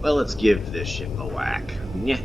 Well, let's give this ship a whack. Yeah.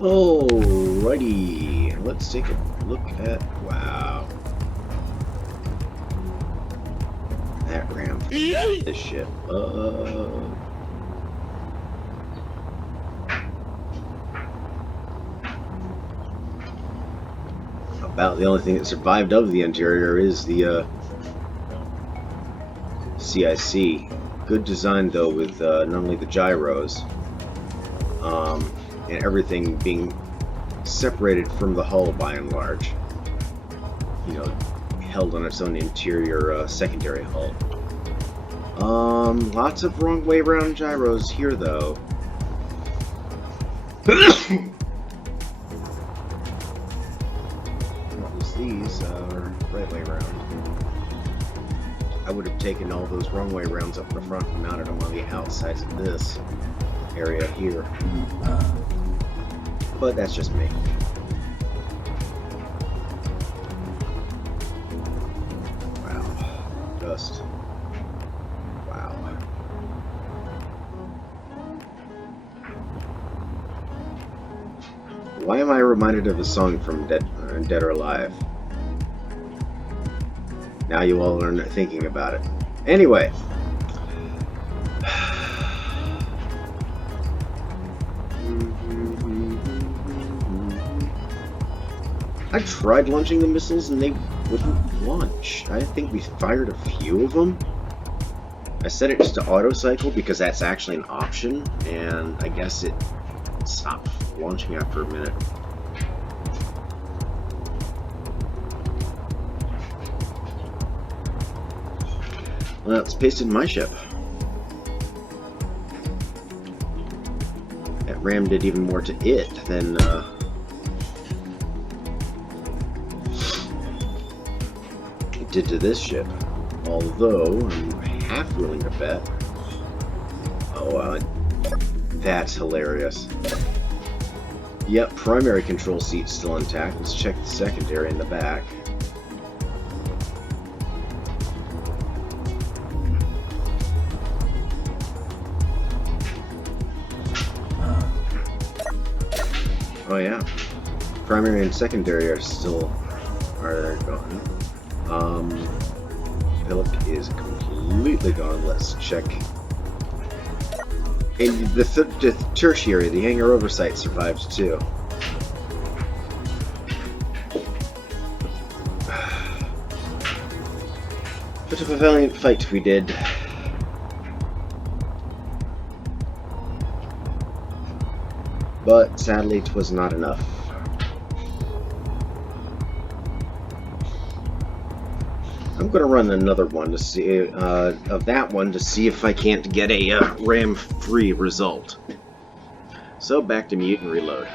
Alrighty, let's take a look at, wow, that ramp, this ship, about the only thing that survived of the interior is the CIC. Good design though, with not only the gyros, and everything being separated from the hull by and large. You know, held on its own interior secondary hull. Lots of wrong way around gyros here though. What was these? this right way around. I would have taken all those wrong way rounds up the front and mounted them on the outsides of this area here. But that's just me. Wow. Just... wow. Why am I reminded of a song from Dead or Alive? Now you all are thinking about it. Anyway. I tried launching the missiles and they wouldn't launch. I think we fired a few of them. I set it to auto cycle because that's actually an option, and I guess it stopped launching after a minute. Well, it's pasted in my ship. That ram did even more to it than it did to this ship. Although, I'm half willing to bet. Oh, that's hilarious. Yep, primary control seat's still intact. Let's check the secondary in the back. Oh yeah, primary and secondary are still gone. Philip is completely gone. Let's check. And the tertiary, the hangar oversight survives too. Bit of a valiant fight we did. But sadly, it was not enough. I'm going to run another one to see of that one to see if I can't get a RAM-free result. So back to mute and reload.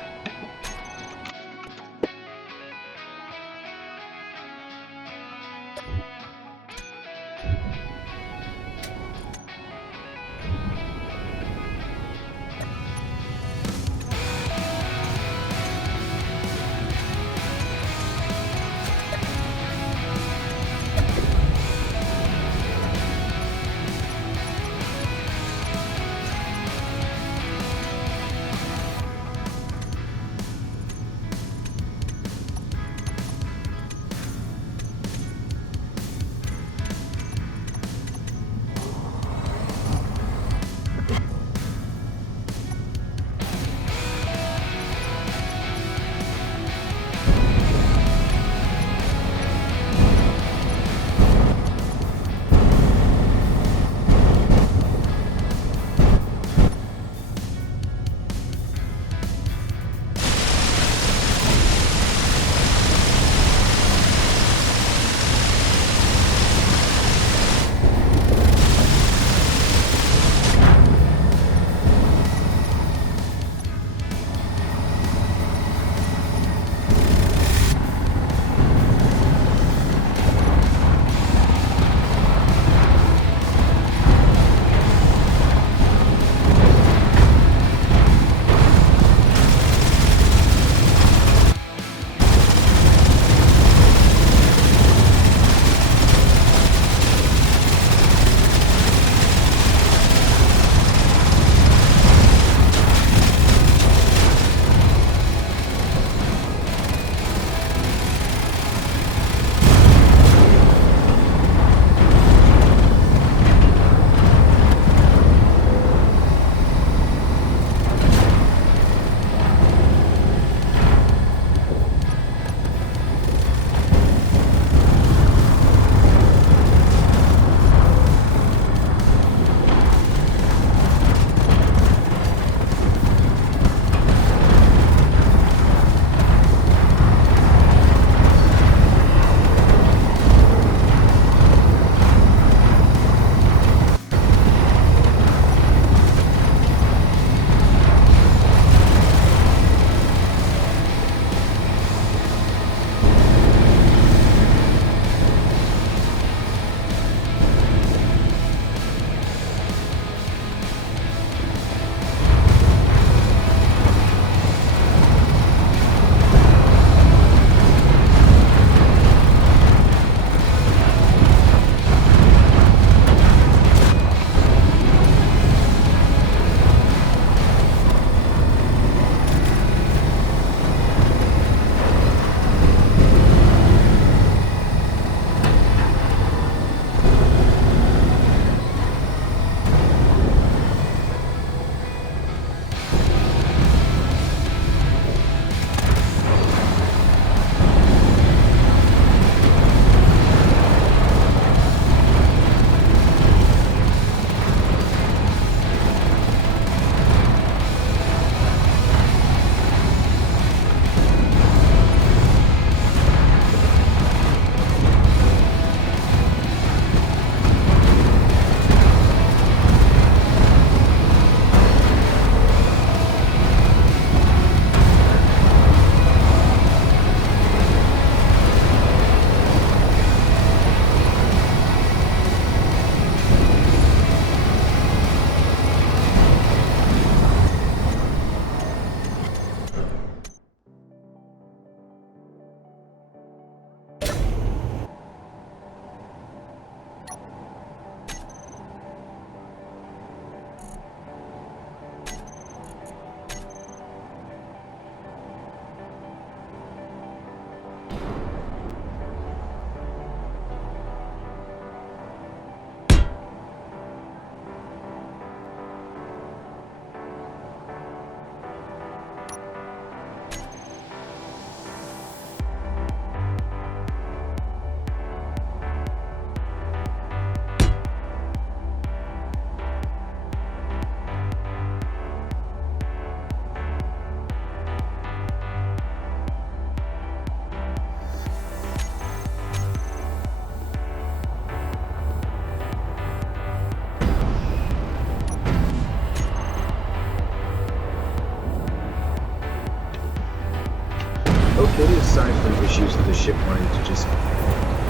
aside from issues with the ship wanting to just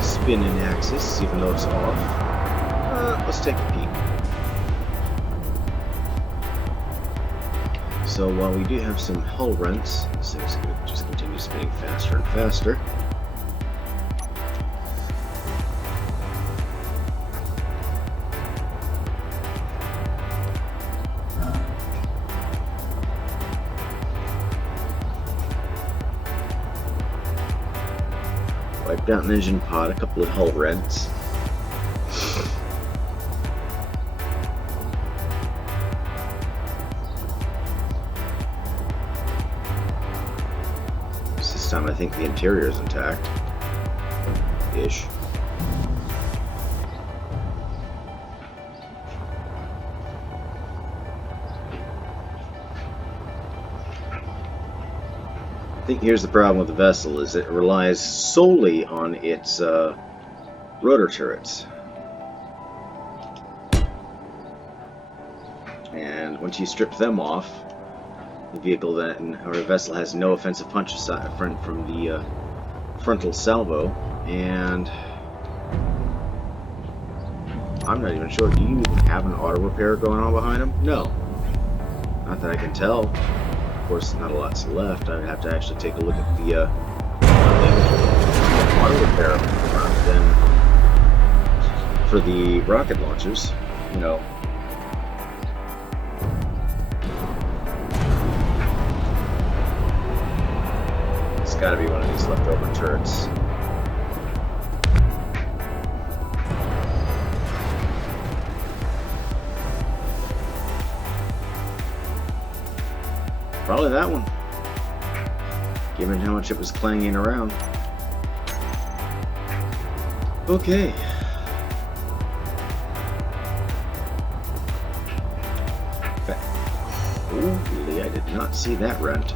spin in axis, even though it's off, let's take a peek. So while we do have some hull rents, this thing's going to just continue spinning faster and faster. Wiped out an engine pod, a couple of hull rents. This time I think the interior is intact. Ish. I think here's the problem with the vessel, is it relies solely on its rotor turrets. And once you strip them off, the vehicle then, or the vessel, has no offensive punch aside from the frontal salvo, and I'm not even sure, do you even have an auto repair going on behind them? No. Not that I can tell. Of course, not a lot's left. I would have to actually take a look at the auto repair then for the rocket launchers. You know, it's got to be one of these leftover turrets. Probably that one, given how much it was clanging around. Okay. Holy, I did not see that rent.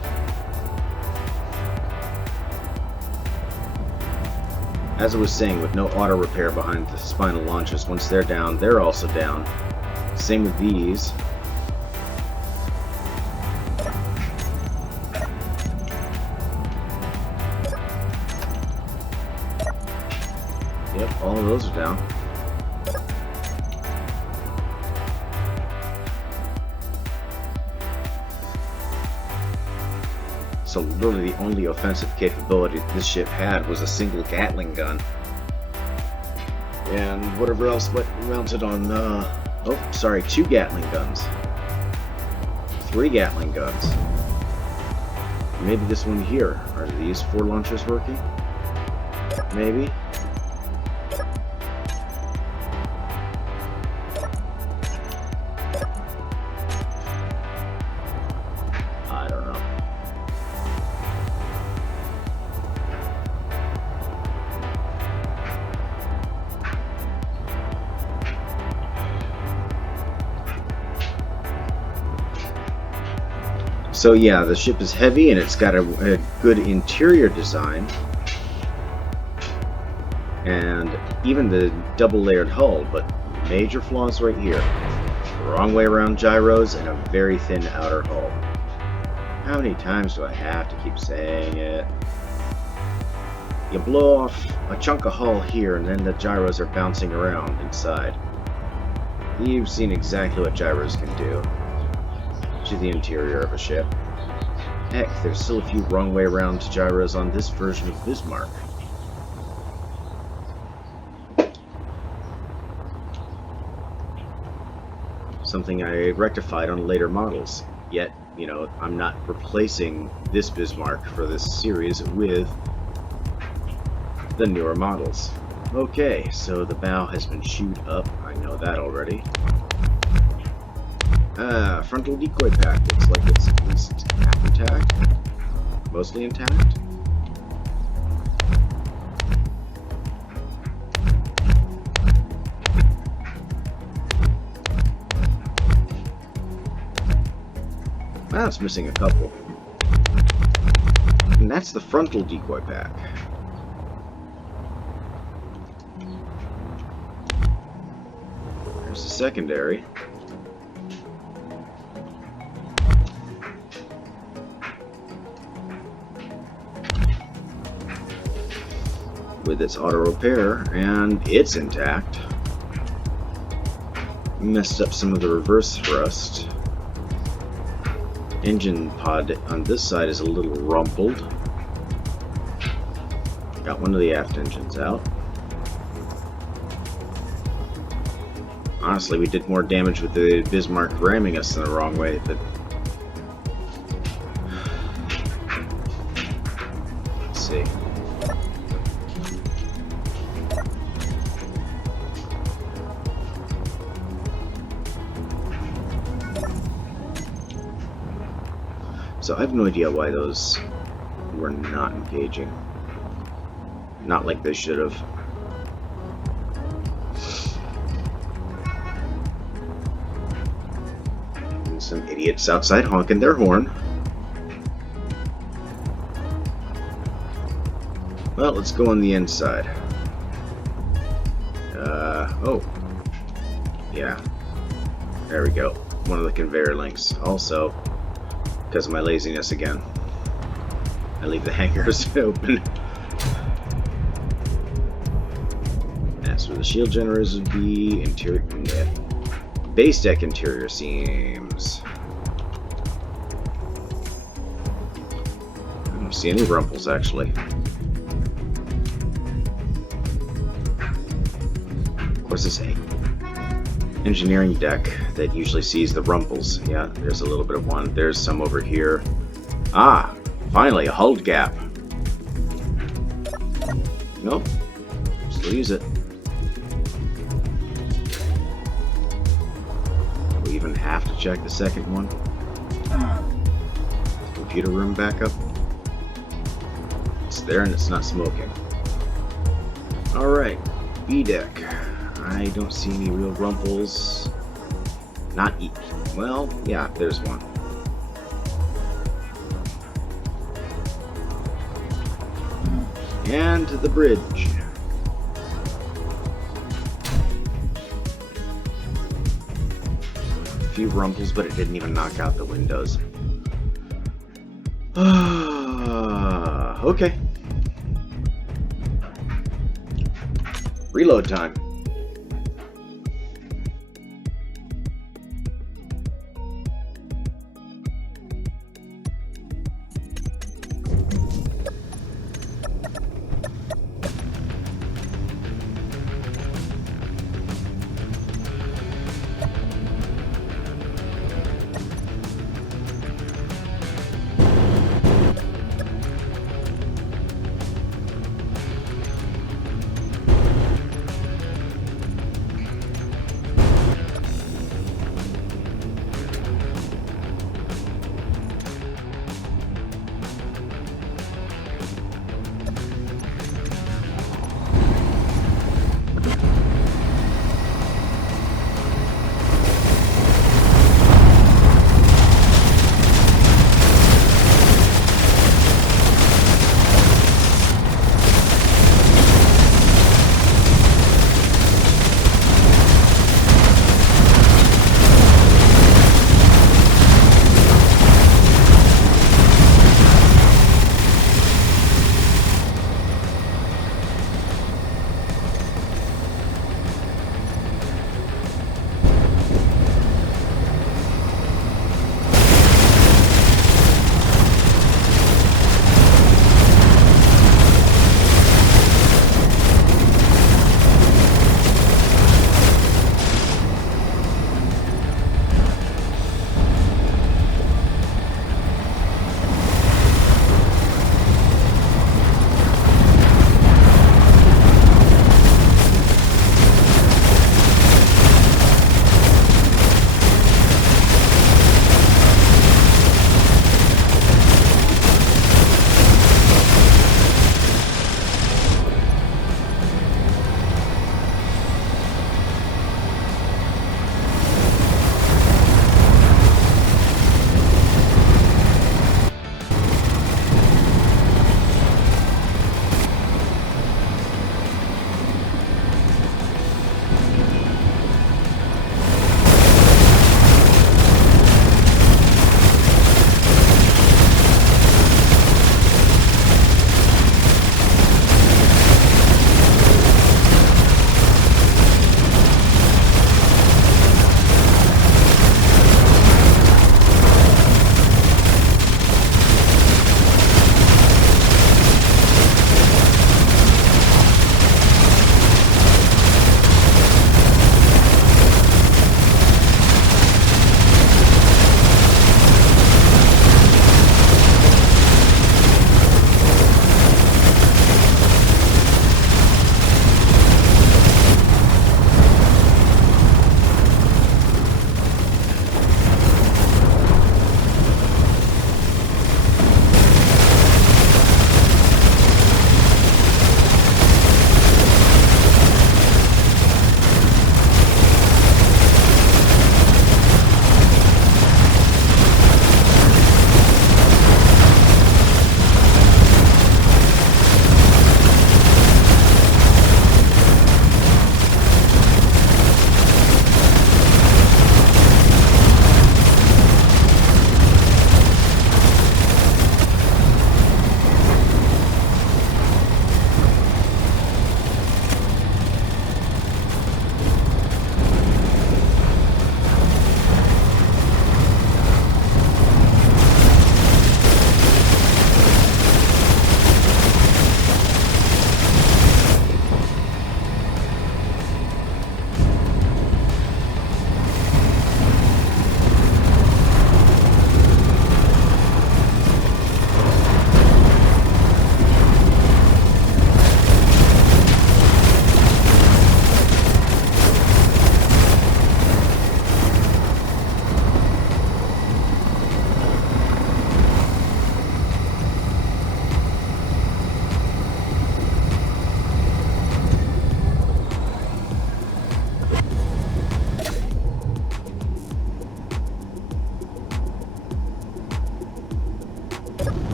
As I was saying, with no auto repair behind the spinal launchers, once they're down, they're also down. Same with these. Yep, all of those are down. So literally the only offensive capability this ship had was a single Gatling gun. And whatever else mounted on, oh, sorry, 2 Gatling guns. 3 Gatling guns. Maybe this one here. Are these 4 launchers working? Maybe. So yeah, the ship is heavy and it's got a good interior design, and even the double layered hull, but major flaws right here. Wrong way around gyros and a very thin outer hull. How many times do I have to keep saying it? You blow off a chunk of hull here and then the gyros are bouncing around inside. You've seen exactly what gyros can do to the interior of a ship. Heck, there's still a few wrong way around gyros on this version of Bismarck. Something I rectified on later models. Yet, you know, I'm not replacing this Bismarck for this series with the newer models. Okay, so the bow has been chewed up. I know that already. Frontal decoy pack. Looks like it's at least half intact. Mostly intact. Well, it's missing a couple. And that's the frontal decoy pack. There's the secondary. with its auto repair, and it's intact. Messed up some of the reverse thrust. Engine pod on this side is a little rumpled. Got one of the aft engines out. Honestly, we did more damage with the Bismarck ramming us in the wrong way. But let's see. So I have no idea why those were not engaging. Not like they should have. And some idiots outside honking their horn. Well, let's go on the inside. Oh. Yeah. There we go. One of the conveyor links. Also, because of my laziness again, I leave the hangars open. That's where the shield generators would be. Interior, yeah. Base deck interior seams. I don't see any rumples actually. Of course, this engineering deck that usually sees the rumples. Yeah, there's a little bit of one. There's some over here. Ah, finally a hull gap. Nope, still use it. Do we even have to check the second one? Computer room backup. It's there and it's not smoking. Alright, B deck. I don't see any real rumples. Not well, yeah, there's one. And the bridge. A few rumples, but it didn't even knock out the windows. Okay. Reload time.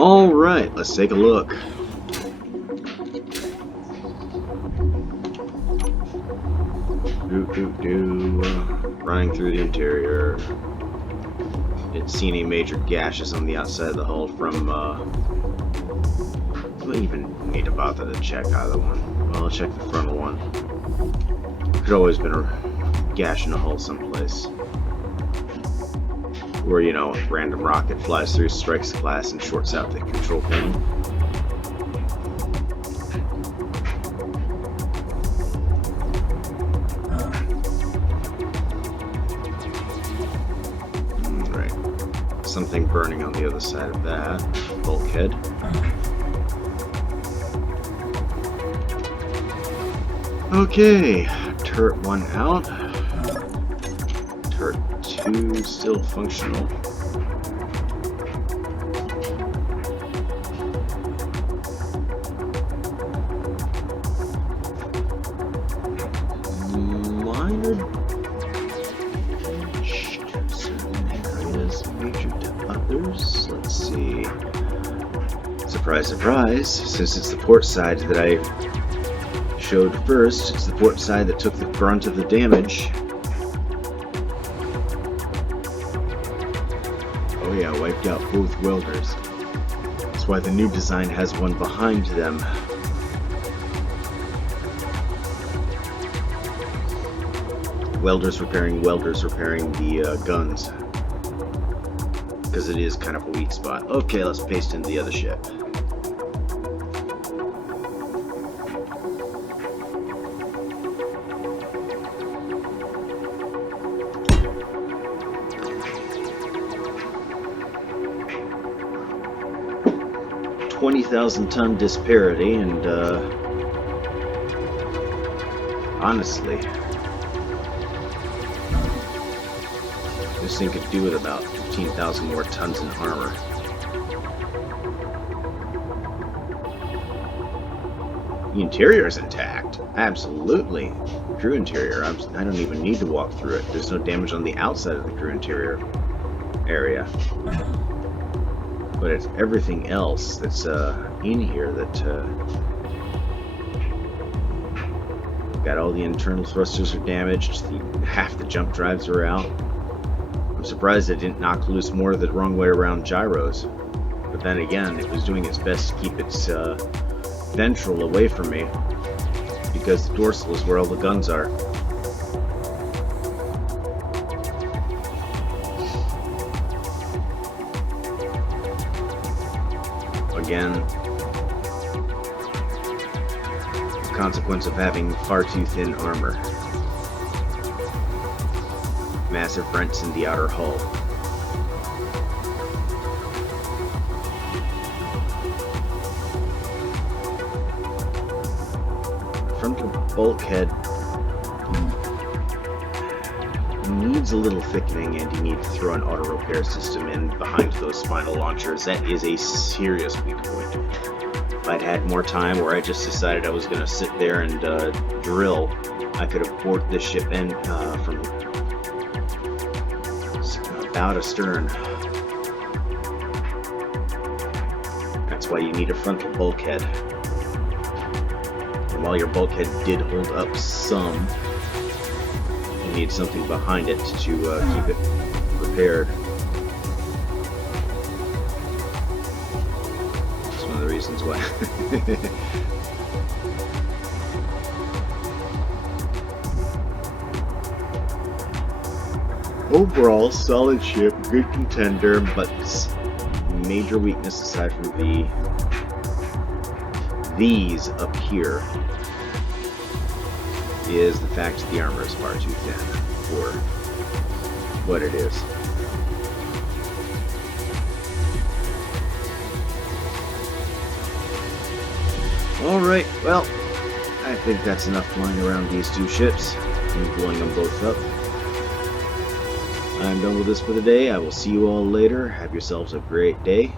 Alright, let's take a look. Running through the interior. Didn't see any major gashes on the outside of the hull from, do I even need to bother to check either one? Well, I'll check the frontal one. Could always been a gash in the hull someplace. Where, you know, a random rocket flies through, strikes the glass, and shorts out the control panel. Right. Something burning on the other side of that bulkhead. Okay, turret 1 out. Turret 2 still functional. Minor damage to certain areas, major to others. Let's see. Surprise, surprise, since it's the port side that I showed first, it's the port side that took the brunt of the damage. Oh yeah, wiped out both welders. That's why the new design has one behind them. Welders repairing the guns. Because it is kind of a weak spot. Okay, let's paste in the other ship. $20,000-ton disparity, and honestly, this thing could do with about 15,000 more tons in armor. The interior is intact, absolutely. Crew interior, I don't even need to walk through it. There's no damage on the outside of the crew interior area. But it's everything else that's in here that got all the internal thrusters are damaged. Half the jump drives are out. I'm surprised it didn't knock loose more of the wrong way around gyros. But then again, it was doing its best to keep its ventral away from me because the dorsal is where all the guns are. Again, consequence of having far too thin armor. Massive rents in the outer hull. Frontal bulkhead needs a little thickening, and you need to throw an auto repair system in behind those spinal launchers. That is a serious weak point. If I'd had more time, or I just decided I was going to sit there and drill, I could have bored this ship in from about astern. That's why you need a frontal bulkhead. And while your bulkhead did hold up some, you need something behind it to keep it repaired. That's one of the reasons why. Overall, solid ship, good contender, but major weakness aside from these up here is the fact that the armor is far too thin for what it is. Alright, well, I think that's enough flying around these two ships and blowing them both up. I'm done with this for the day. I will see you all later. Have yourselves a great day.